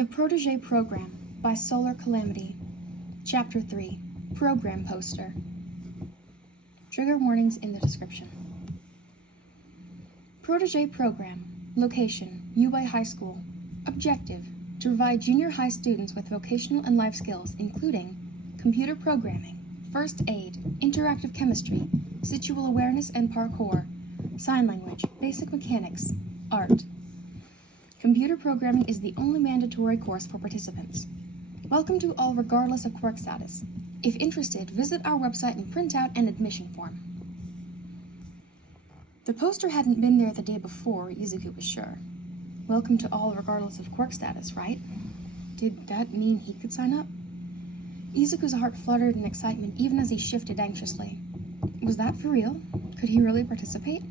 The Protege Program by SolarCalamity. Chapter 3. Program Poster. Trigger warnings in the description. Protege Program. Location, UI High School. Objective, to provide junior high students with vocational and life skills, including computer programming, first aid, interactive chemistry, situal awareness and parkour, sign language, basic mechanics, art. Computer programming is the only mandatory course for participants. Welcome to all regardless of quirk status. If interested, visit our website and print out an admission form. The poster hadn't been there the day before, Izuku was sure. Welcome to all regardless of quirk status, right? Did that mean he could sign up? Izuku's heart fluttered in excitement even as he shifted anxiously. Was that for real? Could he really participate?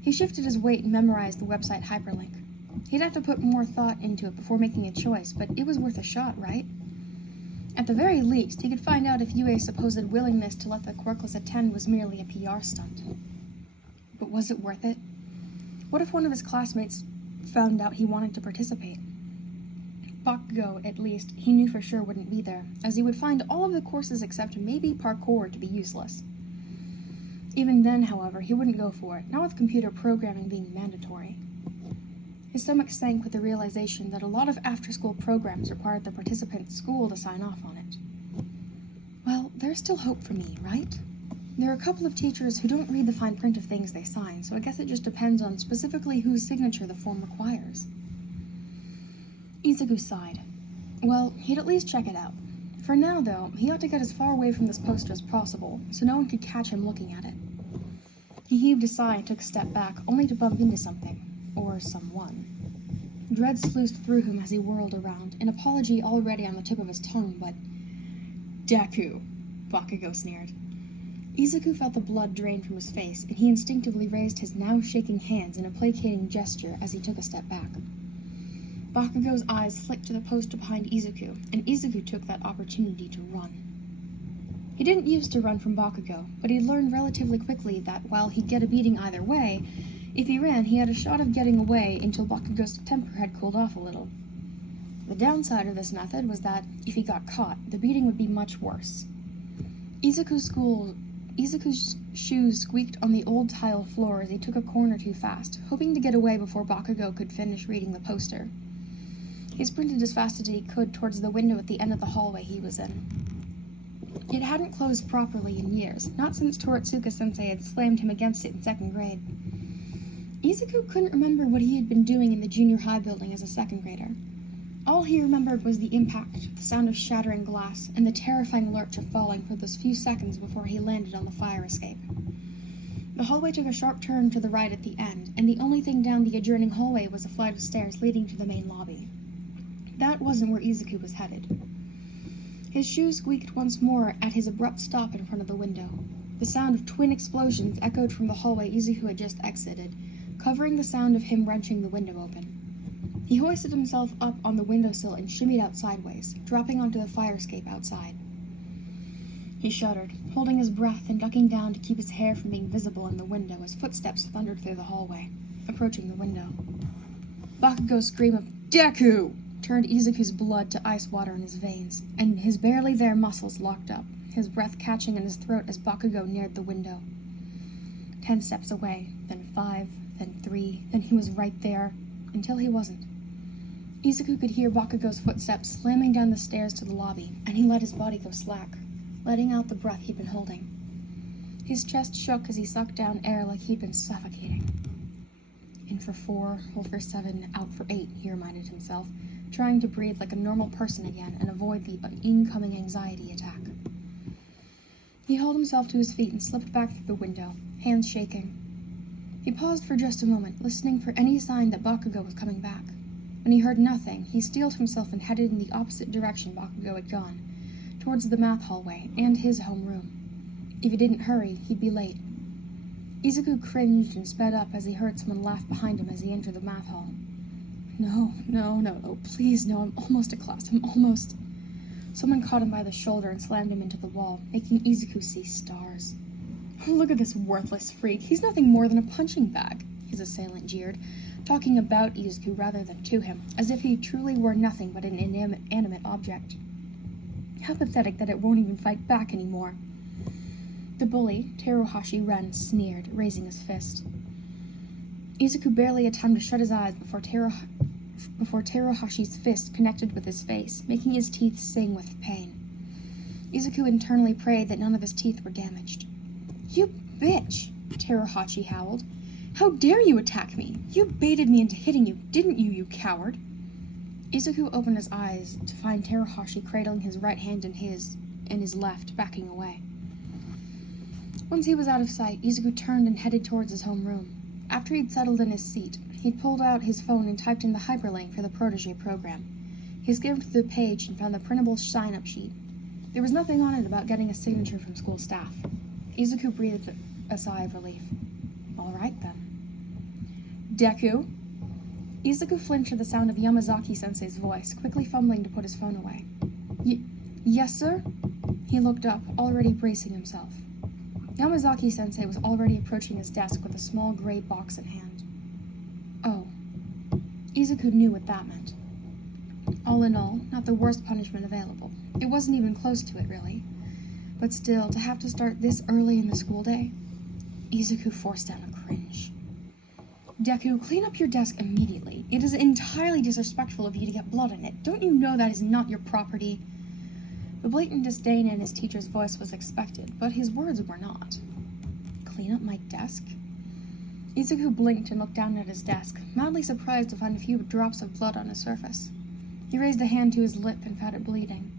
He shifted his weight and memorized the website hyperlink. He'd have to put more thought into it before making a choice, but it was worth a shot, right? At the very least, he could find out if UA's supposed willingness to let the quirkless attend was merely a PR stunt. But was it worth it? What if one of his classmates found out he wanted to participate? Bakugo, at least, he knew for sure wouldn't be there, as he would find all of the courses except maybe parkour to be useless. Even then, however, he wouldn't go for it, not with computer programming being mandatory. His stomach sank with the realization that a lot of after-school programs required the participant's school to sign off on it. Well, there's still hope for me, right? There are a couple of teachers who don't read the fine print of things they sign, so I guess it just depends on specifically whose signature the form requires. Izuku sighed. Well, he'd at least check it out. For now, though, he ought to get as far away from this poster as possible, so no one could catch him looking at it. He heaved a sigh and took a step back, only to bump into something. Or someone. Dread sluiced through him as he whirled around, an apology already on the tip of his tongue, but... Deku, Bakugo sneered. Izuku felt the blood drain from his face, and he instinctively raised his now shaking hands in a placating gesture as he took a step back. Bakugo's eyes flicked to the poster behind Izuku, and Izuku took that opportunity to run. He didn't used to run from Bakugo, but he'd learned relatively quickly that while he'd get a beating either way, if he ran, he had a shot of getting away until Bakugo's temper had cooled off a little. The downside of this method was that, if he got caught, the beating would be much worse. Izuku's shoes squeaked on the old tile floor as he took a corner too fast, hoping to get away before Bakugo could finish reading the poster. He sprinted as fast as he could towards the window at the end of the hallway he was in. It hadn't closed properly in years, not since Toritsuka-sensei had slammed him against it in second grade. Izuku couldn't remember what he had been doing in the junior high building as a second grader. All he remembered was the impact, the sound of shattering glass, and the terrifying lurch of falling for those few seconds before he landed on the fire escape. The hallway took a sharp turn to the right at the end, and the only thing down the adjoining hallway was a flight of stairs leading to the main lobby. That wasn't where Izuku was headed. His shoes squeaked once more at his abrupt stop in front of the window. The sound of twin explosions echoed from the hallway Izuku had just exited, covering the sound of him wrenching the window open. He hoisted himself up on the windowsill and shimmied out sideways, dropping onto the fire escape outside. He shuddered, holding his breath and ducking down to keep his hair from being visible in the window as footsteps thundered through the hallway, approaching the window. Bakugo's scream of "Deku!" turned Izuku's blood to ice water in his veins, and his barely there muscles locked up, his breath catching in his throat as Bakugo neared the window. 10 steps away, then 5, then 3, then he was right there, until he wasn't. Izuku could hear Bakugo's footsteps slamming down the stairs to the lobby, and he let his body go slack, letting out the breath he'd been holding. His chest shook as he sucked down air like he'd been suffocating. In for 4, hold for 7, out for 8, he reminded himself, trying to breathe like a normal person again and avoid the incoming anxiety attack. He hauled himself to his feet and slipped back through the window, hands shaking. He paused for just a moment, listening for any sign that Bakugo was coming back. When he heard nothing, he steeled himself and headed in the opposite direction Bakugo had gone, towards the math hallway and his homeroom. If he didn't hurry, he'd be late. Izuku cringed and sped up as he heard someone laugh behind him as he entered the math hall. No, please no, I'm almost at class, I'm almost... Someone caught him by the shoulder and slammed him into the wall, making Izuku see stars. Look at this worthless freak. He's nothing more than a punching bag, his assailant jeered, talking about Izuku rather than to him, as if he truly were nothing but an inanimate object. How pathetic that it won't even fight back anymore. The bully, Teruhashi Ren, sneered, raising his fist. Izuku barely had time to shut his eyes before Teruhashi's fist connected with his face, making his teeth sing with pain. Izuku internally prayed that none of his teeth were damaged. "You bitch!" Teruhashi howled. "How dare you attack me? You baited me into hitting you, didn't you, you coward?" Izuku opened his eyes to find Teruhashi cradling his right hand in his, and his left backing away. Once he was out of sight, Izuku turned and headed towards his home room. After he'd settled in his seat, he'd pulled out his phone and typed in the hyperlink for the Protege Program. He skimmed through the page and found the printable sign-up sheet. There was nothing on it about getting a signature from school staff. Izuku breathed a sigh of relief. All right, then. "Deku?" Izuku flinched at the sound of Yamazaki-sensei's voice, quickly fumbling to put his phone away. Yes, sir?" He looked up, already bracing himself. Yamazaki-sensei was already approaching his desk with a small gray box in hand. Oh. Izuku knew what that meant. All in all, not the worst punishment available. It wasn't even close to it, really. But still, to have to start this early in the school day? Izuku forced down a cringe. "Deku, clean up your desk immediately. It is entirely disrespectful of you to get blood in it. Don't you know that is not your property?" The blatant disdain in his teacher's voice was expected, but his words were not. Clean up my desk? Izuku blinked and looked down at his desk, mildly surprised to find a few drops of blood on his surface. He raised a hand to his lip and found it bleeding.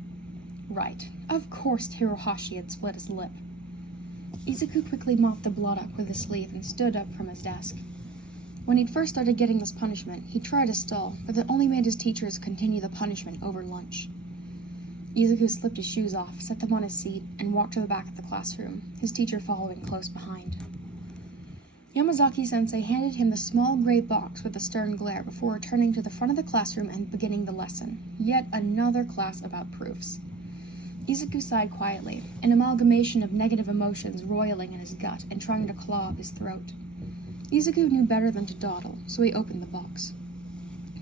Right. Of course Teruhashi had split his lip. Izuku quickly mopped the blood up with his sleeve and stood up from his desk. When he'd first started getting this punishment, he tried to stall, but that only made his teachers continue the punishment over lunch. Izuku slipped his shoes off, set them on his seat, and walked to the back of the classroom, his teacher following close behind. Yamazaki-sensei handed him the small gray box with a stern glare before returning to the front of the classroom and beginning the lesson. Yet another class about proofs. Izuku sighed quietly, an amalgamation of negative emotions roiling in his gut and trying to claw up his throat. Izuku knew better than to dawdle, so he opened the box.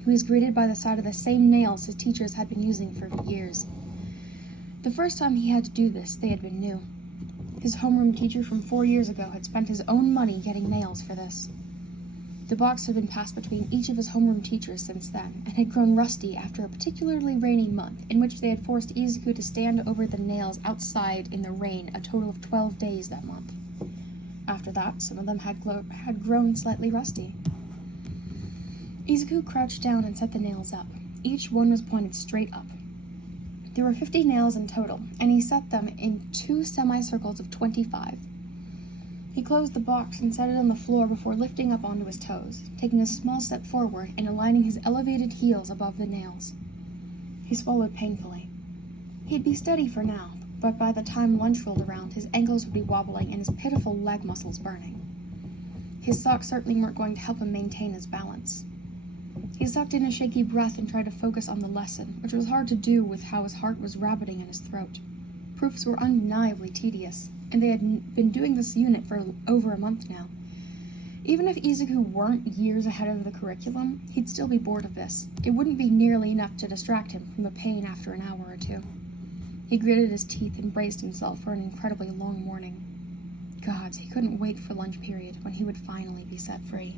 He was greeted by the sight of the same nails his teachers had been using for years. The first time he had to do this, they had been new. His homeroom teacher from 4 years ago had spent his own money getting nails for this. The box had been passed between each of his homeroom teachers since then, and had grown rusty after a particularly rainy month, in which they had forced Izuku to stand over the nails outside in the rain a total of 12 days that month. After that, some of them had grown slightly rusty. Izuku crouched down and set the nails up. Each one was pointed straight up. There were 50 nails in total, and he set them in 2 semicircles of 25. He closed the box and set it on the floor before lifting up onto his toes, taking a small step forward and aligning his elevated heels above the nails. He swallowed painfully. He'd be steady for now, but by the time lunch rolled around, his ankles would be wobbling and his pitiful leg muscles burning. His socks certainly weren't going to help him maintain his balance. He sucked in a shaky breath and tried to focus on the lesson, which was hard to do with how his heart was rabbiting in his throat. Proofs were undeniably tedious, and they had been doing this unit for over a month now. Even if Izuku weren't years ahead of the curriculum, he'd still be bored of this. It wouldn't be nearly enough to distract him from the pain after an hour or two. He gritted his teeth and braced himself for an incredibly long morning. Gods, he couldn't wait for lunch period when he would finally be set free.